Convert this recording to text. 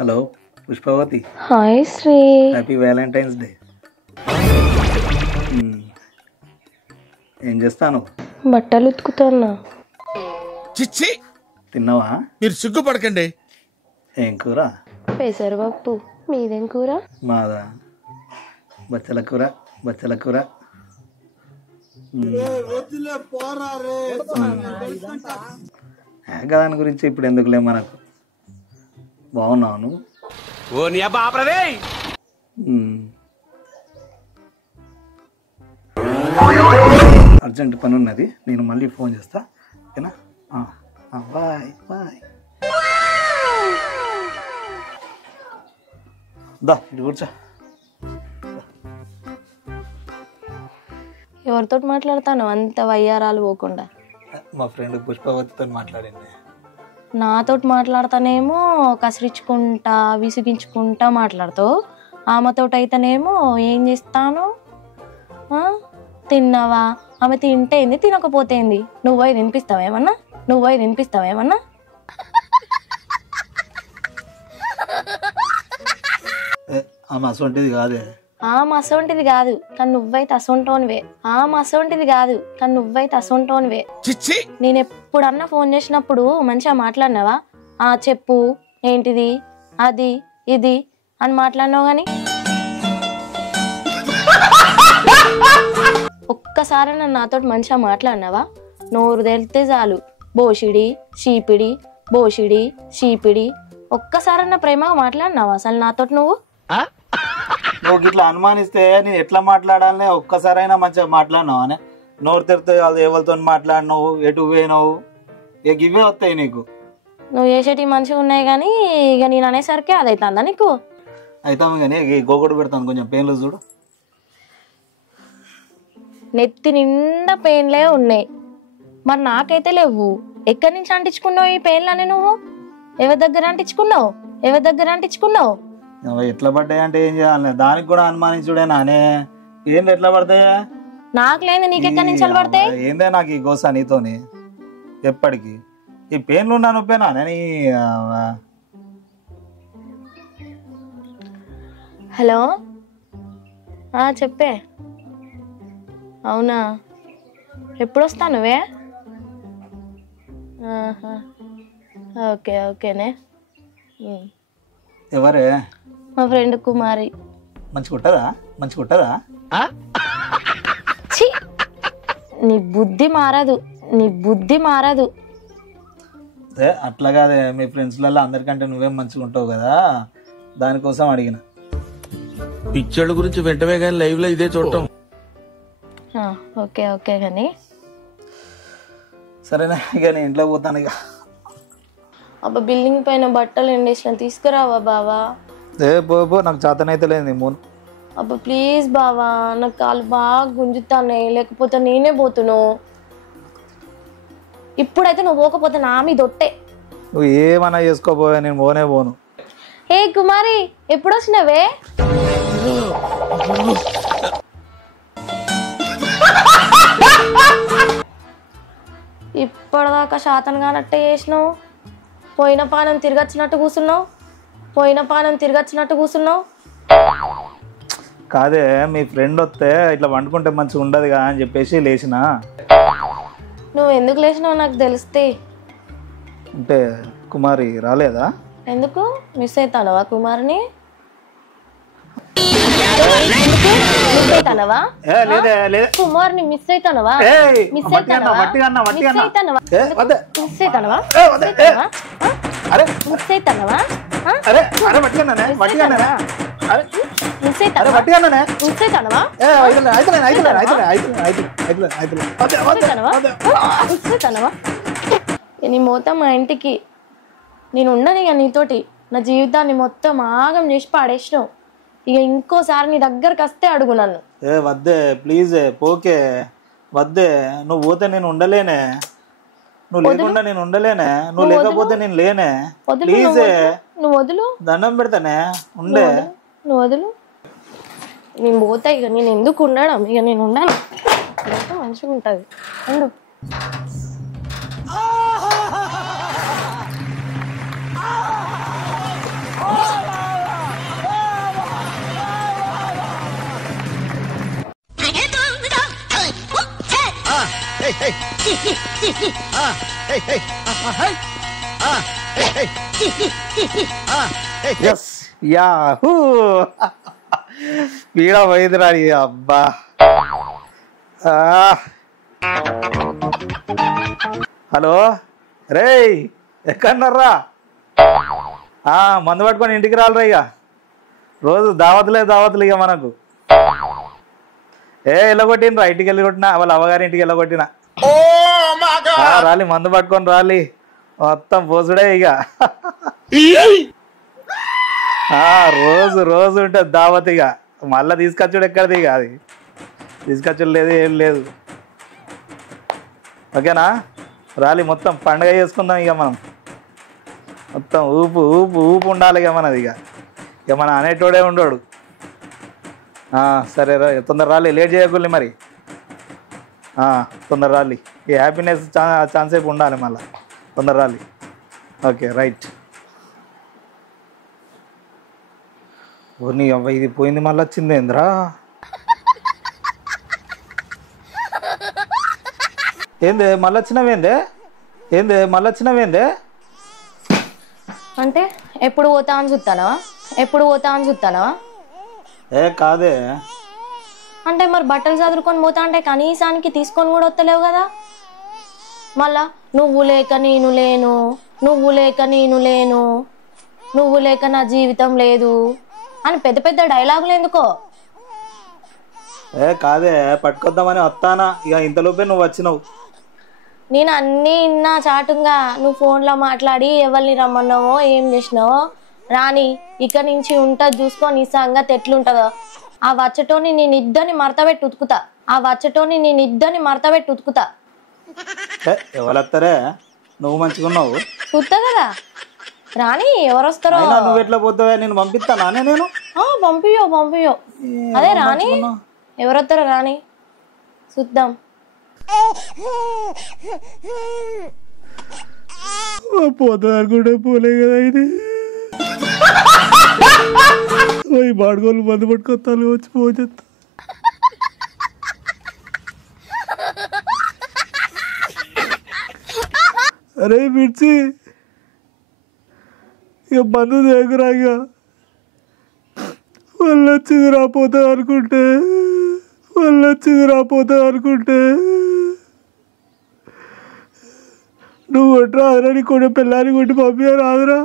Hello Pushpavathi. Hi Sri. Happy Valentine's Day. ఏం చేస్తాను? బట్టలు ఉతుకుతున్నా. చిచ్చి తిన్నావా? మీరు సిగ్గుపడకండి. ఏం కూర? పెసరపప్పు. మీదేం కూర? మాదా బచ్చల కూర. బచ్చల కూర. దాని గురించి ఇప్పుడు ఎందుకులే మనకు. బాగున్నాను. అర్జెంట్ పని ఉన్నది, నేను మళ్ళీ ఫోన్ చేస్తా. ఓకేనా? Bye bye. దా ఇటు కూర్చో. ఎవరితో మాట్లాడతాను అంత వయ్యారాలు పోకుండా? మా ఫ్రెండ్ పుష్పవతితో మాట్లాడింది. నాతో మాట్లాడతానేమో కసిరించుకుంటా విసిగించుకుంటా మాట్లాడుతావు. ఆమెతో అయితేనేమో ఏం చేస్తాను? తిన్నావా? ఆమె తింటేంది తినకపోతేంది? నువ్వై తినిపిస్తావేమన్నా? నువ్వై తినిపిస్తావేమన్నా? ఆమె అసొంటిది కాదే. ఆమె అసొంటిది కాదు కానీ నువ్వైతే అసొంటోనివే. ఆమె అసొంటిది కాదు కానీ నువ్వైతే అసొంటోనివే. నేను ఎప్పుడన్నా ఫోన్ చేసినప్పుడు మంచిగా మాట్లాడినావా? చెప్పు ఏంటిది అది ఇది అని మాట్లాడినావు గాని ఒక్కసారి నన్ను నాతో మంచిగా మాట్లాడినావా? నోరు తెలితే చాలు బోషిడి చీపిడి బోషిడి చీపిడి. ఒక్కసారన్నా ప్రేమగా మాట్లాడినావా అసలు నాతో? నువ్వు ఇట్లా అనుమానిస్తే నేను ఎట్లా మాట్లాడాలని ఒక్కసారైనా మంచిగా మాట్లాడినావు అని. నోరు తెరితే వాళ్ళు ఎవరితో మాట్లాడినావు, ఎటు పోయినావు, ఇక ఇవే వస్తాయి నీకు. నువ్వు చేసేటి మంచిగా ఉన్నాయి కానీ ఇక నేను అనేసరికి అది అవుతుందా నీకు? అవుతాము కానీ గోగొడు పెడతాను, కొంచెం పెయిన్లు చూడు. నెత్తి నిండా పెయిన్లే ఉన్నాయి, మరి నాకైతే లేవు. ఎక్కడి నుంచి అంటించుకున్నావు ఈ పెయిన్లని? నువ్వు ఎవరి దగ్గర అంటించుకున్నావు? ఎవరి దగ్గర అంటించుకున్నావు? ఎట్లా పడ్డాయి అంటే ఏం చేయాలి? దానికి కూడా అనుమానించుడేనా? ఏం ఎట్లా పడతాయా? నాకు లేదు, నీకెక్కడి నుంచి పడతాయి? ఏందే నాకు ఈ గోస నీతోని ఎప్పటికి. ఈ పెయిన్లు ఉన్నా నొప్పేనా? హలో చెప్పే. అవునా, ఎప్పుడు వస్తానువే? ఓకే ఓకేనే. ఎవరే? మా ఫ్రెండ్ కుమారి. మంచిగా ఉంటుందా? మంచిగా ఉంటుందా? నీ బుద్ధి మారదు, నీ బుద్ధి మారదు. అట్లా కాదే, మీ ఫ్రెండ్స్లలో అందరికంటే నువ్వేం మంచిగా ఉంటావు కదా, దానికోసం అడిగిన. పిక్చర్ల గురించి వెంటనే కానీ లైవ్ లో ఇదే చూడటం. ఓకే ఓకే కానీ సరేనా, ఇక నేను ఇంట్లో పోతాను. ఇక అబ్బా బిల్డింగ్ పైన బట్టలు ఎండేసిన తీసుకురావా బావా? పో, నాకు చేతనైతే లేదు మూన్. అబ్బా ప్లీజ్ బావా, నాకు కాళ్ళు బాగా గుంజుతానే, లేకపోతే నేనే పోతును. ఇప్పుడైతే నువ్వు పోకపోతే నా మీద ఒట్టే. నువ్వు ఏమన్నా చేసుకోపోయా, నేను పోనే పోను. ఏ కుమారి, ఎప్పుడు వచ్చినవే? ఇప్పటిదాకా శాతం కానట్టే చేసినావు. పోయిన పానం తిరగచ్చినట్టు కూర్చున్నావు, పోయిన పానం తిరగచ్చినట్టు కూర్చున్నావు. కాదే, మీ ఫ్రెండ్ వస్తే ఇట్లా వండుకుంటే మంచిగా ఉండదు కదా అని చెప్పేసి లేచిన. నువ్వు ఎందుకు లేచినావు నాకు తెలిస్తే. అంటే కుమారి రాలేదా? ఎందుకు మిస్ అవుతానవా కుమారిని? కుమార్ని మిస్ అవుతానవా? మిస్ అవుతానవా? మిస్ అవుతానవా? మిస్ అవుతానవా? మిస్ అవుతానవా? నీ మొత్తం మా ఇంటికి నేను ఉండను ఇక నీతోటి. నా జీవితాన్ని మొత్తం ఆగం చేసి పాడేసినావు. ఇక ఇంకోసారి నీ దగ్గరకు వస్తే అడుగు నన్ను. వద్దే ప్లీజ్, పోకే వద్దే. నువ్వు పోతే నేను ఉండలేనే, నువ్వు లేకుండా నేను ఉండలేనే, నువ్వు లేకపోతే నేను లేనే. ప్లీజ్ నువ్వు వదులు, దండం పెడతానే, ఉండే. నువ్వు వదులు, నేను పోతా. ఇక నేను ఎందుకు ఉండడం, ఇక నేను ఉండను. మంచిగా ఉంటుంది ఉండు. ఎస్ యాహూ పీడ పోయిందిరా అబ్బా. హలో రేయ్ ఎక్కడన్నారా? మందు పట్టుకొని ఇంటికి రాలరా ఇక. రోజు దావతులు ఇక మనకు. వెళ్ళగొట్టినరా, ఇంటికి వెళ్ళి కొట్టినా, వాళ్ళ అవ్వగారి ఇంటికి వెళ్ళగొట్టినా. రాలి మందు పట్టుకొని రాలి, మొత్తం పోసుడే ఇక. రోజు ఉంటుంది దావత్ ఇక. మళ్ళా తీసుకొచ్చుడు ఎక్కడిది ఇక, అది తీసుకొచ్చుడు లేదు ఏం లేదు. ఓకేనా? రాలి మొత్తం పండగ చేసుకుందాం ఇక మనం. మొత్తం ఊపు ఊపు ఊపు ఉండాలి ఇక మనది ఇక. మన అనేటోడే ఉండోడు. సరే తొందర రాలి, లేట్ చేయకూడదు మరి. తొందర రాలి, ఈ హ్యాపీనెస్ ఛాన్స్ అయిపు ఉండాలి మళ్ళీ. తొందర రాలి. Okay right. నీ అవ్వ ఇది పోయింది మళ్ళీ వచ్చింది ఏంద్రా? ఏందే మళ్ళీ వచ్చినవేందే? మళ్ళీ వచ్చినవేందే? అంటే ఎప్పుడు పోతా అని చూస్తానా? కాదే. అంటే మరి బట్టలు చదువుకొని పోతా అంటే కనీసానికి తీసుకొని కూడా వస్తలేవు కదా. మళ్ళా నువ్వు లేక నేను లేను, నువ్వు లేక నా జీవితం లేదు అని పెద్ద పెద్ద డైలాగులు ఎందుకో. కాదే పట్టుకొద్దామని వస్తానా ఇక, ఇంతలోపే నువ్వు వచ్చినావు. నేను అన్నీ ఇన్నా చాటుగా. నువ్వు ఫోన్లో మాట్లాడి ఎవరిని రమ్మన్నావో ఏం చేసినావో రాని. ఇక నుంచి ఉంటుంది చూసుకొని నీ సంగతి ఎట్లుంటుందో. ఆ వచ్చటోని నేను ఇద్దరిని మడతబెట్టి ఉతుకుతా. ఎవరు వస్తారే? నువ్వు మంచిగున్నావు చూస్తా కదా. రాని ఎవరు వస్తారో. నువ్వు ఎట్లా పోతావే? నేను పంపిస్తానా? నేను పంపియో. అదే రాని ఎవరు వస్తారో రాని చూద్దాం. పోతుంది అనుకుంటే పోలే కదా. ఇది బాడుకోలు మందు పట్టుకొస్తాను వచ్చి పోచేస్తా. అరే మిర్చి ఇక మందు దగ్గర ఇక వాళ్ళు వచ్చింది రాపోతుంది అనుకుంటే నువ్వు కొట్టరా? నీ కొంచెం పిల్లాన్ని కొట్టి పంపించారు రాదురా.